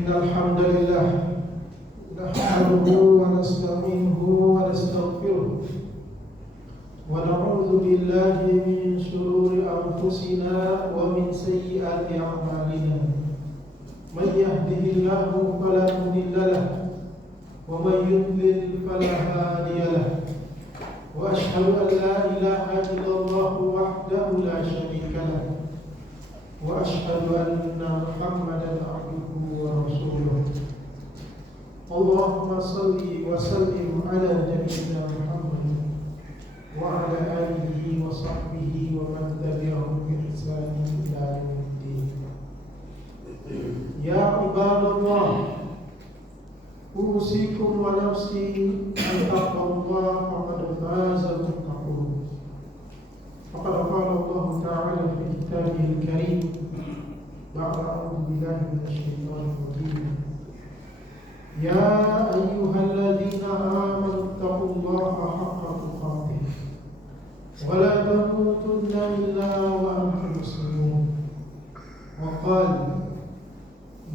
إن الحمد لله نحمده ونستعينه ونستغفره ونعوذ بالله من شرور أنفسنا ومن سيئات أعمالنا من يهده الله فلا مضل له ومن يضلل فلا هادي له وأشهد أن لا إله إلا الله وحده لا شريك له وأشهد أن محمدا عبده ورسوله اللهم صل وسلم على نبينا محمد وعلى آله وصحبه ومن تبعهم بإحسان إلى يوم الدين. يا عباد الله أوصيكم ونفسي أن تقوا الله فقد فاز المتقون. فقد قال الله تعالى في كتابه الكريم بعد أعوذ بالله من الشيطان الرجيم يا أيها الذين آمنوا اتقوا الله حق تقاته ولا تموتن إلا وأنتم مسلمون. وقال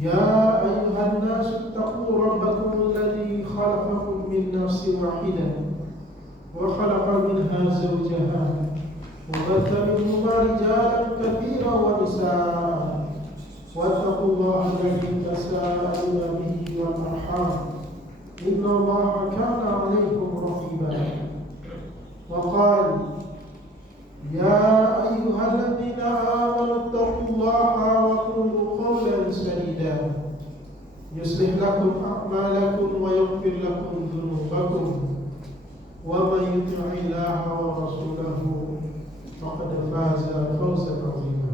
يا أيها الناس اتقوا ربكم الذي خلقكم من نفس واحدة وخلق منها زوجها وبث منهما رجالا كثيرا ونساء واتقوا الله الذي تساءلون به والأرحام إن الله كان عليكم رقيبا. وقال يا أيها الذين آمنوا اتقوا الله وقولوا قولا سديدا يصلح لكم أعمالكم ويغفر لكم ذنوبكم ومن يطع الله ورسوله فقد فاز فوزا عظيما.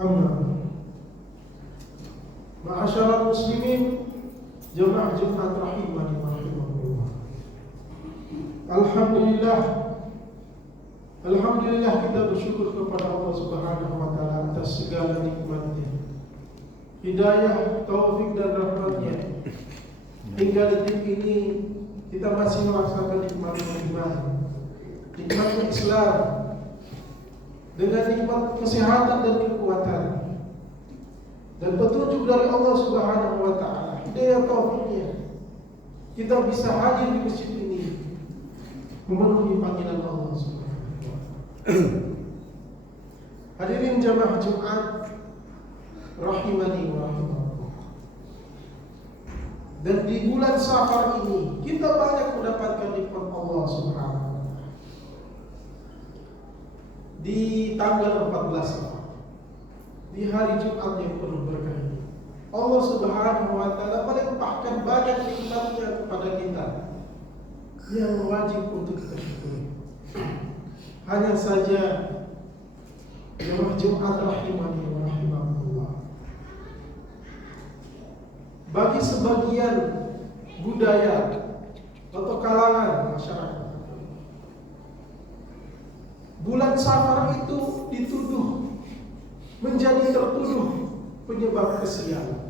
أما معاشر المسلمين jemaah Jumat rahimani wa rahimakumullah. Alhamdulillah kita bersyukur kepada Allah Subhanahu wa taala atas segala nikmatnya, hidayah, taufik dan rahmatnya. Hingga detik ini kita masih merasakan nikmatnya iman, nikmatnya Islam, dengan nikmat kesehatan dan kekuatan dan petunjuk dari Allah Subhanahu wa taala, hidayah taufiknya. Kita bisa hadir di masjid ini memenuhi panggilan Allah Subhanahu wa taala. Hadirin jamaah Jumat rahimani wa rahimakumullah. Dan di bulan Safar ini kita banyak mendapatkan nikmat Allah Subhanahu wa taala. Di tanggal 14 Safar, di hari Jumat yang penuh berkah ini, Allah Subhanahu wa taala melimpahkan banyak nikmatnya kepada kita yang wajib untuk kita syukuri. Hanya saja jemaah Jumat rahimani wa rahimakumullah, bagi sebagian budaya atau kalangan masyarakat, bulan Safar itu dituduh menjadi tertuduh penyebab kesialan.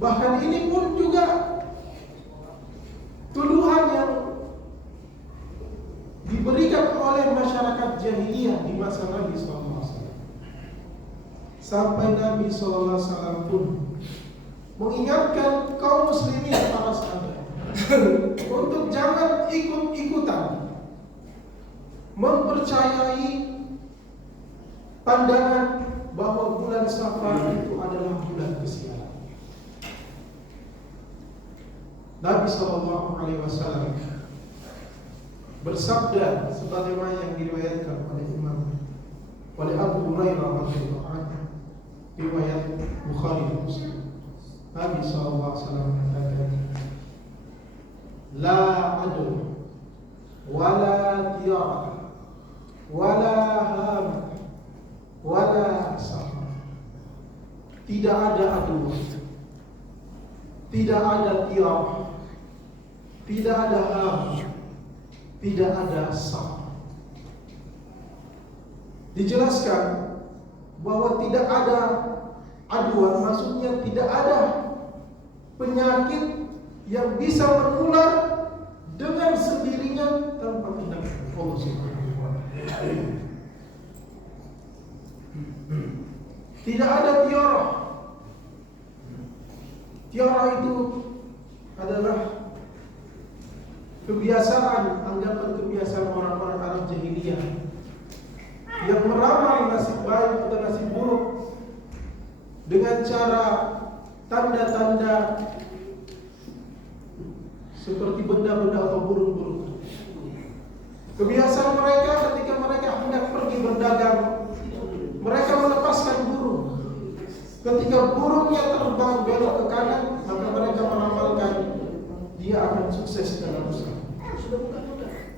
Bahkan ini pun juga tuduhan yang diberikan oleh masyarakat jahiliyah di masa Nabi SAW. Sampai Nabi SAW pun mengingatkan kaum muslimin para sahabat untuk jangan ikut-ikutan mempercayai pandangan bahwa bulan Safar itu adalah bulan kesialan. Nabi SAW bersabda sebagaimana yang diriwayatkan oleh Abu Hurairah radhiyallahu anhu, riwayat Bukhari dan Muslim. Nabi SAW mengatakan, la adu wala tiyara wala ham wala safar. Tidak ada adu, tidak ada tiyara, tidak ada ham, tidak ada safar. Dijelaskan bahwa tidak ada aduan, maksudnya tidak ada penyakit yang bisa menular dengan sendirinya tanpa tindakan Allah Subhanahu wa taala. Tidak ada tiara. Tiara itu adalah anggapan kebiasaan orang-orang Arab jahiliyah yang meramal nasib baik atau nasib buruk dengan cara tanda-tanda seperti benda-benda atau burung-burung. Kebiasaan mereka ketika mereka hendak pergi berdagang, mereka melepaskan burung. Ketika burungnya terbang belok ke kanan, maka mereka meramalkan dia akan sukses dalam usaha.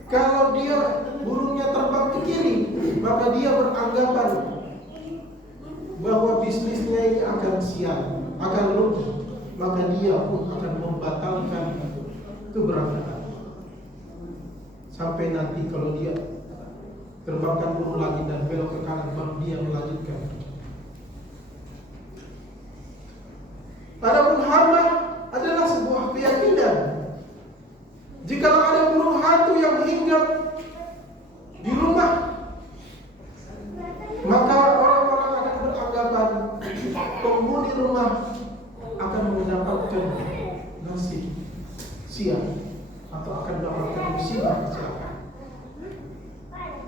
Kalau dia burungnya terbang ke kiri, maka dia beranggapan bahwa bisnisnya ini akan sial, akan rugi, maka dia pun akan membatalkan keberangkatan. Sampai nanti kalau dia terbangkan burung lagi dan belok ke kanan, baru dia melanjutkan. Adapun hama adalah sebuah keyakinan. Jika ada burung hantu yang hinggap di rumah, maka orang-orang akan beranggapan penghuni rumah akan mendapatkan nasib sial atau akan mendapatkan musibah kecelakaan.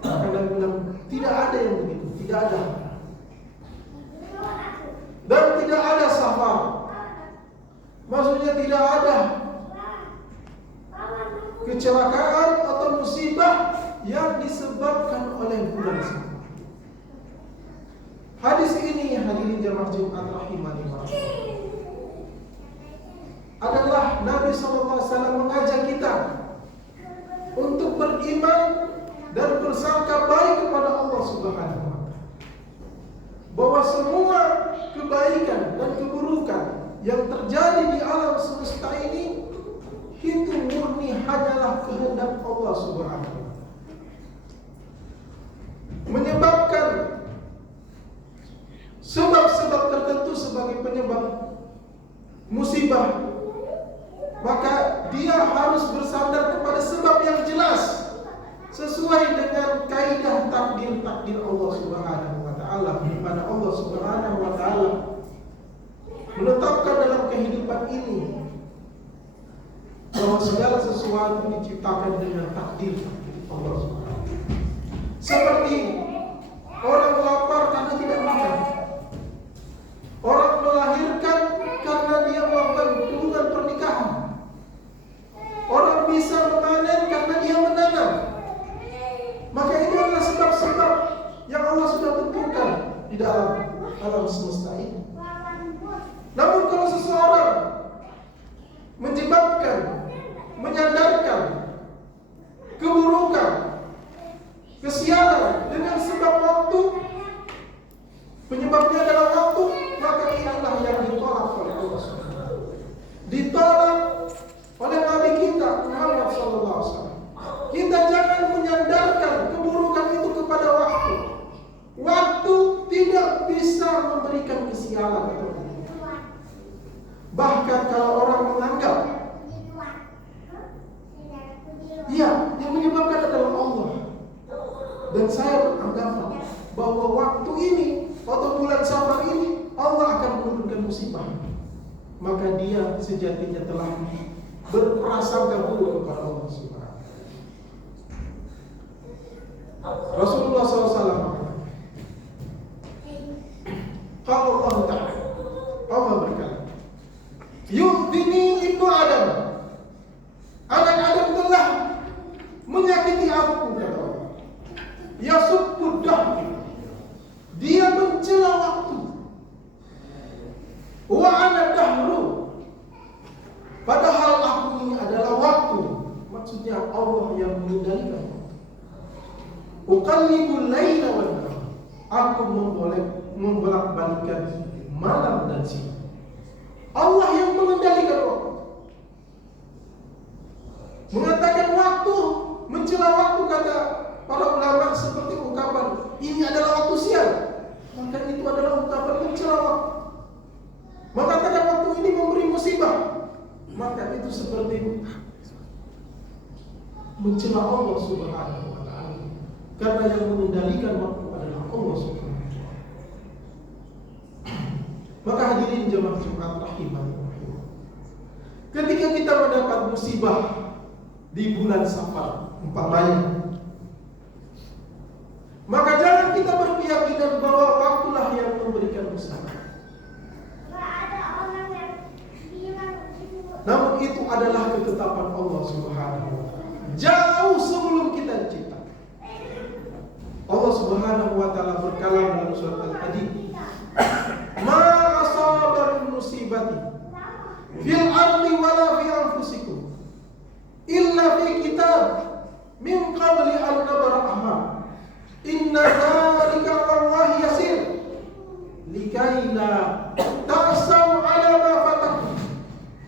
Maka bilang tidak ada yang begitu, tidak ada. Dan tidak ada safar. Maksudnya tidak ada kecelakaan atau musibah yang disebabkan oleh bulan safar. Hadis ini hadirin jamaah Jumat rahimani wa adalah Nabi SAW mengajak kita untuk beriman dan bersangka baik kepada Allah Subhanahu wa Ta'ala, bahwa semua kebaikan dan keburukan yang terjadi di alam semesta ini itu murni hanyalah kehendak Allah Subhanahu wa Ta'ala, menyebabkan sebab-sebab tertentu sebagai penyebab musibah, maka dia harus bersandar kepada sebab yang jelas sesuai dengan kaidah takdir Allah Subhanahu wa Ta'ala, di mana Allah Subhanahu wa Ta'ala menetapkan dalam kehidupan ini bahwa segala sesuatu diciptakan dengan takdir Allah Subhanahu wa Ta'ala. Seperti orang lapar karena tidak makan, orang melahirkan karena dia melakukan hubungan pernikahan, orang bisa memanen karena dia menanam. Maka itu adalah sebab-sebab yang Allah sudah tentukan di dalam alam semesta ini. Namun kalau seseorang menyandarkan keburukan, kesialan dengan sebab waktu, penyebabnya adalah waktu, maka inilah yang ditolak oleh Allah SWT. Ditolak oleh Nabi kita Muhammad SAW. Kita jangan menyandarkan keburukan itu kepada waktu. Waktu tidak bisa memberikan kesialan. Bahkan kalau orang menganggap ya, yang menyebabkan adalah Allah, dan saya beranggapan bahwa waktu ini atau bulan Safar ini Allah akan menurunkan musibah, maka dia sejatinya telah berprasangka buruk kepada Allah Subhanahu. Rasulullah SAW, kalau Allah Ta'ala, Allah berkata, "Yu'dini ibnu Adam, anak Adam telah menyakiti aku," kata Allah. "Yasubbu dahri, dia mencela waktu. Wa ana dahru, padahal aku ini adalah waktu." Maksudnya Allah yang mengendalikan waktu. "Uqallibul laila wan nahar, aku membolak-balikkan malam dan siang." Allah yang mengendalikan waktu. Mengatakan waktu, mencela waktu, kata para ulama, seperti ungkapan ini adalah waktu siang, maka itu adalah ungkapan mencela waktu. Mengatakan waktu ini memberi musibah, maka itu seperti mencela Allah Subhanahu wa Ta'ala, karena yang mengendalikan waktu adalah Allah Subhanahu wa Ta'ala. Maka hadirin jemaah Jumat rahimahullah, ketika kita mendapat musibah di bulan Safar umpamanya, maka jangan kita berkeyakinan bahwa waktulah yang memberikan musibah. Namun itu adalah ketetapan Allah Subhanahu wa taala. Jauh sebelum kita diciptakan. Allah Subhanahu wa taala berkalam dalam surat Al-Hadid, "Ma asaba min musibati fil ardi wala fi anfusikum illa fi kitab min qabli an nabra'aha. Inna dzalika 'ala Allahi yasir. Likai la ta'saw 'ala ma fatakum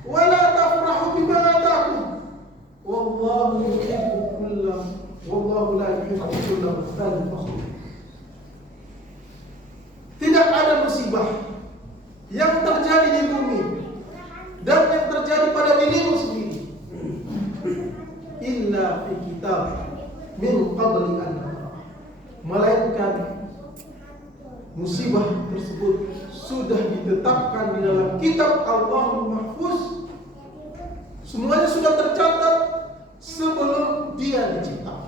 wa la tafrahu bima atakum. Wallahu la yuhibbu kulla mukhtalin fakhur." Tidak ada musibah yang terjadi di bumi dan yang terjadi pada dirimu sendiri illa fi kitab min qabli an nabra'aha, melainkan musibah tersebut sudah ditetapkan di dalam kitab Allahul Mahfuz. Semuanya sudah tercatat sebelum dia diciptakan.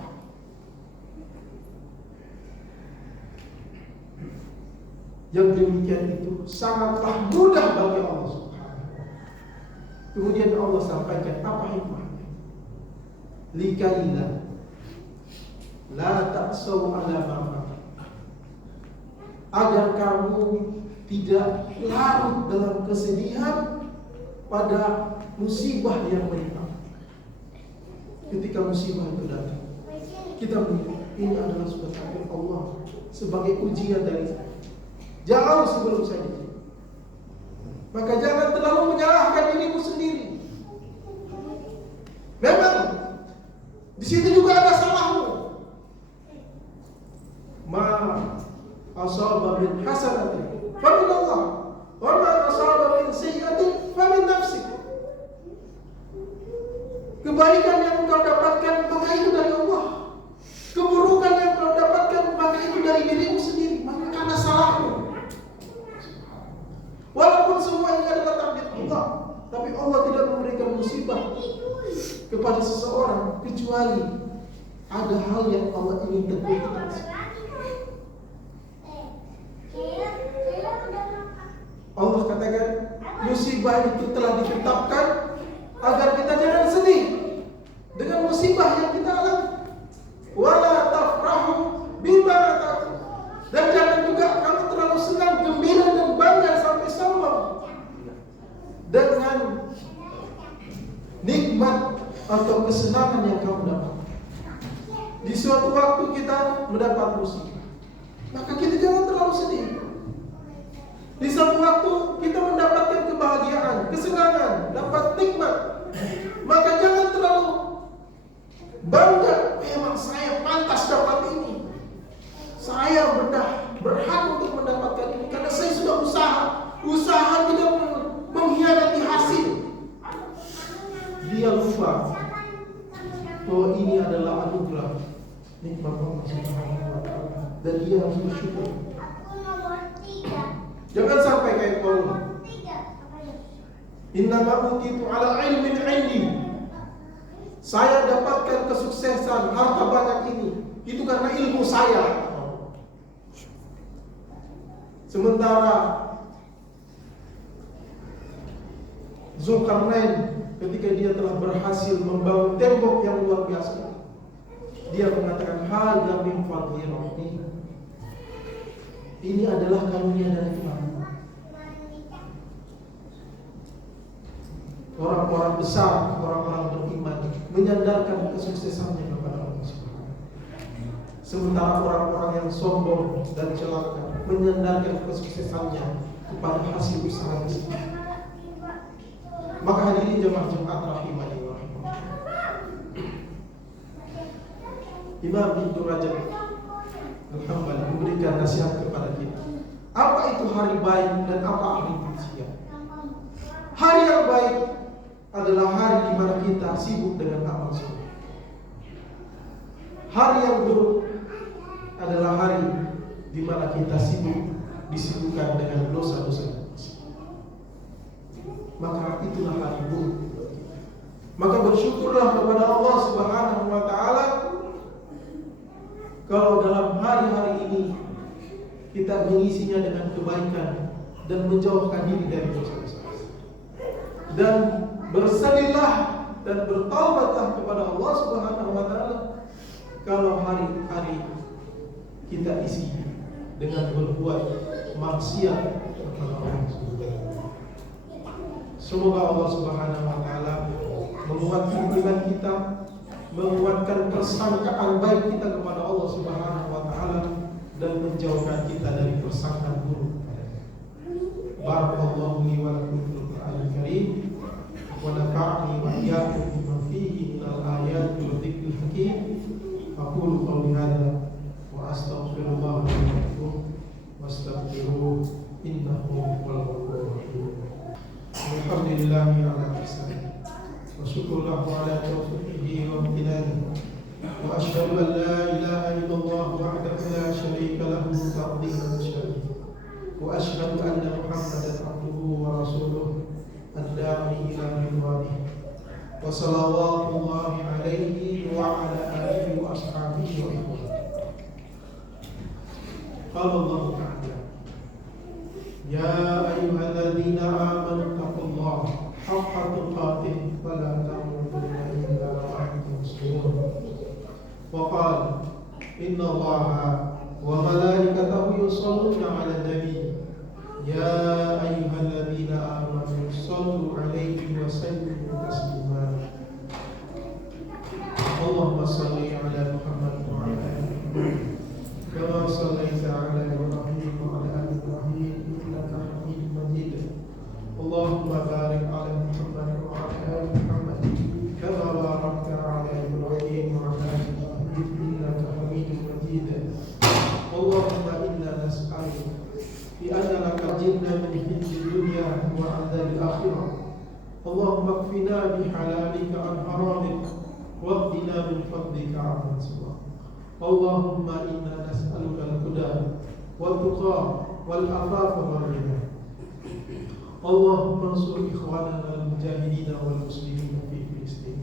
Yang demikian itu sangatlah mudah bagi Allah Subhanahu wa taala. Kemudian Allah sampaikan apa hikmahnya? Likaila la ta'saw 'ala ma fatakum, agar kamu tidak larut dalam kesedihan pada musibah yang menimpa. Ketika musibah itu datang, kita melihat ini adalah sudah takdir Allah sebagai ujian dari saya. Jauh sebelum saya diciptakan. Maka jangan terlalu menyalahkan dirimu sendiri. Memang di situ juga ada salahmu. Ma asaba min hasanatin fa min Allah, wa ma asaba min sayyi'atin fa min nafsik. Kebaikan yang engkau dapatkan maka itu dari Allah. Keburukan yang engkau dapatkan maka itu dari dirimu sendiri, maka karena salahmu. Walaupun semua ini adalah takdir Allah, tapi Allah tidak memberikan musibah kepada seseorang kecuali ada hal yang Allah ingin teguhkan. Allah katakan musibah itu telah ditetapkan agar kita jangan sedih dengan musibah yang kita alami. Wala tafrahu bima atakum, dan jangan juga kamu terlalu senang, gembira dan bangga sampai sombong dengan nikmat atau kesenangan yang kamu dapat. Di suatu waktu kita mendapat musibah, maka kita jangan terlalu sedih. Di suatu waktu kita mendapatkan kebahagiaan, kesenangan, dapat nikmat, maka jangan terlalu bangga. Memang saya pantas dapat ini, saya berhak untuk mendapatkan ini karena saya sudah usaha tidak mengkhianati hasil. Dia lupa bahwa ini adalah anugerah nikmat Allah Subhanahu wa taala dan dia harus bersyukur. Jangan sampai kayak Qarun. Innama utitu ala ilmin indi. Saya dapatkan kesuksesan, harta banyak ini itu karena ilmu saya. Sementara Zulkarnain ketika dia telah berhasil membangun tembok yang luar biasa, dia mengatakan hadza min fadli rabbi. Ini adalah karunia dari Tuhan. Orang-orang besar, orang-orang beriman menyandarkan kesuksesannya kepada Allah Subhanahu. Sementara orang-orang yang sombong dan celaka menyandarkan kesuksesannya kepada hasil usahanya. Maka hadirin jemaah Jumat rahimani wa rahimakumullah, Imam Ibnu Rajab Al-Hambali memberikan nasihat kepada kita. Apa itu hari baik dan apa hari buruk? Hari yang baik adalah hari di mana kita sibuk dengan amal soleh. Hari yang buruk adalah hari di mana kita disibukkan dengan dosa-dosa. maka itulah hari buruk. Maka bersyukurlah kepada Allah Subhanahu wa taala kalau dalam hari-hari ini kita mengisinya dengan kebaikan dan menjauhkan diri dari dosa-dosa. Dan bersalihlah dan bertaubatlah kepada Allah Subhanahu wa taala kalau hari-hari kita isi dengan berbuat maksiat kepada Allah Subhanahu wa taala. Semoga Allah Subhanahu wa taala menguatkan iman kita, menguatkan persangkaan baik kita kepada Allah Subhanahu wa taala dan menjauhkan kita dari persangkaan buruk. Barakallahu li wa lakum fil Qur'anil Karim wa nafa'ani wa iyyakum bima fihi minal ayati wa dzikril hakim. Aqulu qawli hadza wa astaghfirullah li wa lakum wastaghfiruhu innahu huwal ghafurur rahim. Alhamdulillahi ala ihsanihi wa syukurullah ala taufiqihi wa amtinanihi wa asyhadu an la ilaha illallah wahdahu la syarika lahu ta'dhiman syarih wa asyhadu anna Muhammadan abduhu wa rasuluh ad-da'i ila ridwanihi wa salawatullahi alaihi wa ala alihi wa ashabihi wa ikhwanihi. Qala Allah ta'ala ya ayyuhalladzina amanu taqullaha haqqa tuqatih wa la tamutunna illa wa antum muslimun. Wa qala inna Allaha wa malaikatahu yusholluna 'alan nabi ya ayyuhalladzina amanu shallu 'alaihi wa sallimu taslima. Allahumma shalli 'ala Muhammad wa 'ala ali Muhammad kama shallaita 'ala Ibrahim wa 'ala ali Ibrahim innaka Hamidum Majid. Allahumma barik 'ala Muhammad wa 'ala ali Muhammad kama barakta 'ala Ibrahim wa 'ala ali Ibrahim innaka Hamidum Majid. Allahumma inna nas'aluka bi anna laka jinna min khizyi dunya wa 'adzabil akhirah. Allahumma kfina bi halalika an haramik wa qina min fadlika 'amman siwak. Allahumma inna nas'aluka al-huda wal tuqa wal afafa wal ghina. Allahumma ansur ikhwanana al-mujahidin wal muslimin fi Filistin.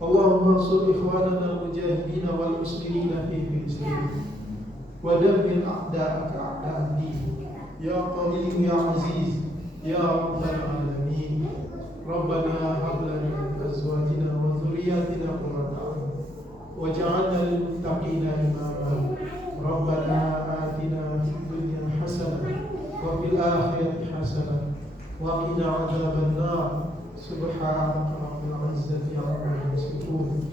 Allahumma ansur ikhwanana al-mujahidin wal muslimin fi Filistin. Wa dammir a'da'aka a'da'ad din. Ya Qawi ya Aziz ya Rabbal alamin. Rabbana hab lana min azwajina wa dhurriyyatina qurrata a'yun waj'alna lil muttaqina imama. Rabbana atina fid dunya hasanah wa fil akhirati hasanah wa qina 'adzaban nar. Subhanaka rabbil izzati 'amma yasifun.